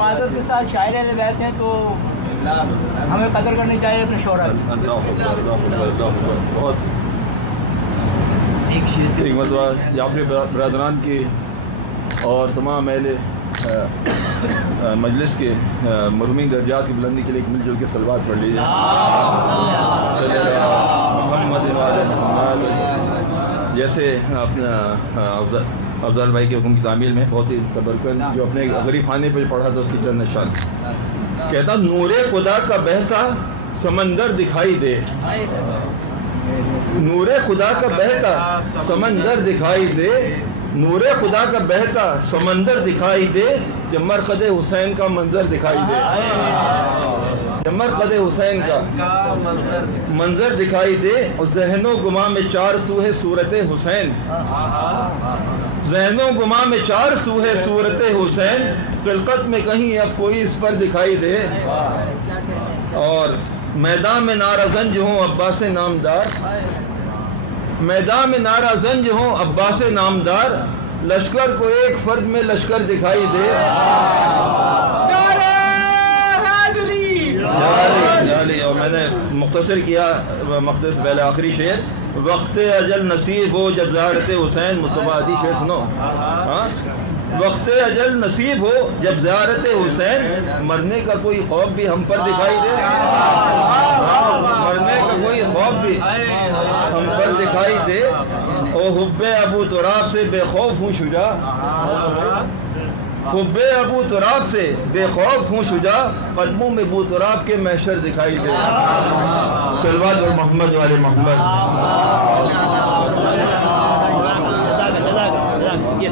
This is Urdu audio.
معذرت کے ساتھ شاعر اہل بیت ہیں تو ہمیں قدر کرنی چاہیے اپنے شعراء کی۔ بہت ایک مرتبہ جعفری برادران کی اور تمام اہل مجلس کے مرحومین درجات کی بلندی کے لیے مل جل کے صلوات پڑھ لیجیے۔ جیسے اپنا افضل بھائی کے حکم کی تعمیل میں بہت ہی تبرکن جو اپنے غریب خانے پہ پڑھا تھا اس کی چند نشان کہتا نور خدا کا بہتا سمندر دکھائی دے، نور خدا کا بہتا سمندر دکھائی دے، نور خدا کا بہتا سمندر دکھائی دے، جب مرقد حسین کا منظر دکھائی دے، جب مرقد حسین کا منظر دکھائی دے، اور ذہن و گما میں چار سو ہے صورت حسین، ذہن و گما میں چار سو ہے صورت حسین، خلقت میں کہیں اب کوئی اس پر دکھائی دے، اور میدان میں نعرہ زنج ہوں عباس نامدار، میدان میں نعرہ زنج ہوں عباس نامدار، لشکر کو ایک فرد میں لشکر دکھائی دے، اور میں نے مختصر کیا مختصر پہلے آخری شعر، وقت اجل نصیب ہو جب زیارت حسین، مصطفیٰ عدی شعر سنو، وقت اجل نصیب ہو جب زیارت حسین، مرنے کا کوئی خوف بھی ہم پر دکھائی دے، مرنے کا کوئی خوف بھی ہم پر دکھائی دے، او حب ابو تراب سے بے خوف ہوں شجاع، حب ابو تراب سے بے خوف ہوں شجاع، قدموں میں ابو تراب کے محشر دکھائی دے، صلوات اور محمد والے محمد۔ یہ